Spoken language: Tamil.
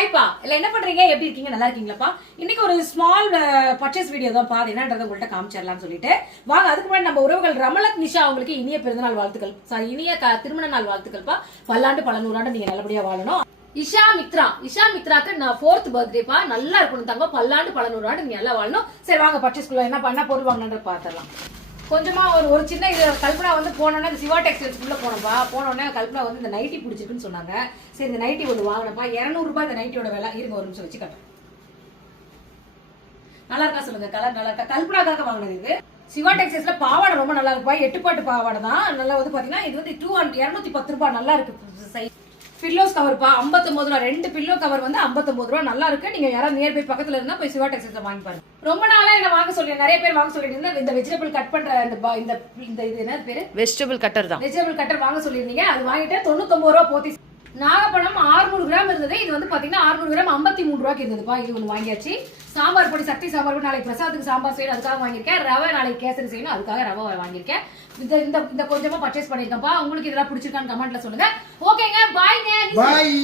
ஹாய்ப்பா இல்ல என்ன பண்றீங்க எப்படி இருக்கீங்க நல்லா இருக்கீங்களாப்பா இன்னைக்கு ஒரு ஸ்மால் பர்ச்சேஸ் வீடியோ தான் பாது என்னன்றதை உங்கள்கிட்ட காமிச்சிடலாம்னு சொல்லிட்டு வாங்க அதுக்கு முன்னாடி நம்ம உறவுகள் ரமலக் நிஷா அவங்களுக்கு இனிய பிறந்தநாள் வாழ்த்துக்கள் இனிய திருமண நாள் வாழ்த்துக்கள்ப்பா பல்லாண்டு பல நூறாண்டு நீங்க நல்லபடியா வாழணும் இஷா மித்ராக்கு நான் 4th பர்த்டேப்பா நல்லா இருக்கணும் தங்க பல்லாண்டு பல நூறாண்டு நீங்க நல்லா வாழணும் சரி வாங்க பர்ச்சேஸ்க்குள்ள என்ன பண்ண பொருள் வாங்கணுன்ற பாத்திரலாம் கொஞ்சமா ஒரு சின்ன இது கல்பனா வந்து போனோன்னா சிவா டெக்ஸ்டைல்ஸ்க்குள்ள போனப்பா போனோடனே கல்பனா வந்து இந்த நைட்டி பிடிச்சிருக்குன்னு சொன்னாங்க சரி இந்த நைட்டி ஒன்று வாங்கினப்பா 200 ரூபாய் இந்த நைட்டியோட விலை இருங்க ஒரு நிமிஷம் வச்சு கட்டுறேன் நல்லா இருக்கா சொல்லுங்க கலர் நல்லா இருக்கா கல்பனாக்காக வாங்கினது இது சிவா டெக்ஸ்டைல்ஸ்ல பாவாடை ரொம்ப நல்லா இருக்குப்பா 8 பாட்டு பாவாடை தான் நல்லா வந்து பாத்தீங்கன்னா இது வந்து 210 ரூபாய் நல்லா இருக்கு பில்லோஸ் கவர்ப்பா 59 ரூபா 2 பில்லோ கவர் வந்து 59 ரூபா நல்லா இருக்கு நீங்க யாராவது நியர் பை பக்கத்துல இருந்தா போய் சிவா டெக்ஸ்டைல்ஸ்ல வாங்கி பாருங்க ரொம்ப நாளா என்ன வாங்க சொல்றேன் நிறைய பேர் வாங்க சொல்லிட்டு இந்த வெஜிடபிள் கட் பண்ற இந்த இது என்ன பேரு வெஜிடபிள் கட்டர் தான் வெஜிடபிள் கட்டர் வாங்க சொல்லிருந்தீங்க அது வாங்கிட்டு 99 ரூபா போத்தி நாகப்பழம் 600 கிராம் இருந்தது இது வந்து பாத்தீங்கன்னா 600 கிராம் 53 ரூபாய்க்கு இருந்ததுப்பா இது ஒன்று வாங்கியாச்சு சாம்பார் பொடி சக்தி சாம்பார் பொடி நாளைக்கு பிரசாத்துக்கு சாம்பார் செய்யணும் அதுக்காக வாங்கியிருக்கேன் ரவை நாளைக்கு கேசரி செய்யணும் அதுக்காக ரவை வாங்கியிருக்கேன் இந்த கொஞ்சமா பர்ச்சேஸ் பண்ணிருக்கேன்ப்பா உங்களுக்கு இதெல்லாம் பிடிச்சிருக்கான்னு கமெண்ட்ல சொல்லுங்க ஓகேங்க பாய்ங்க பாய்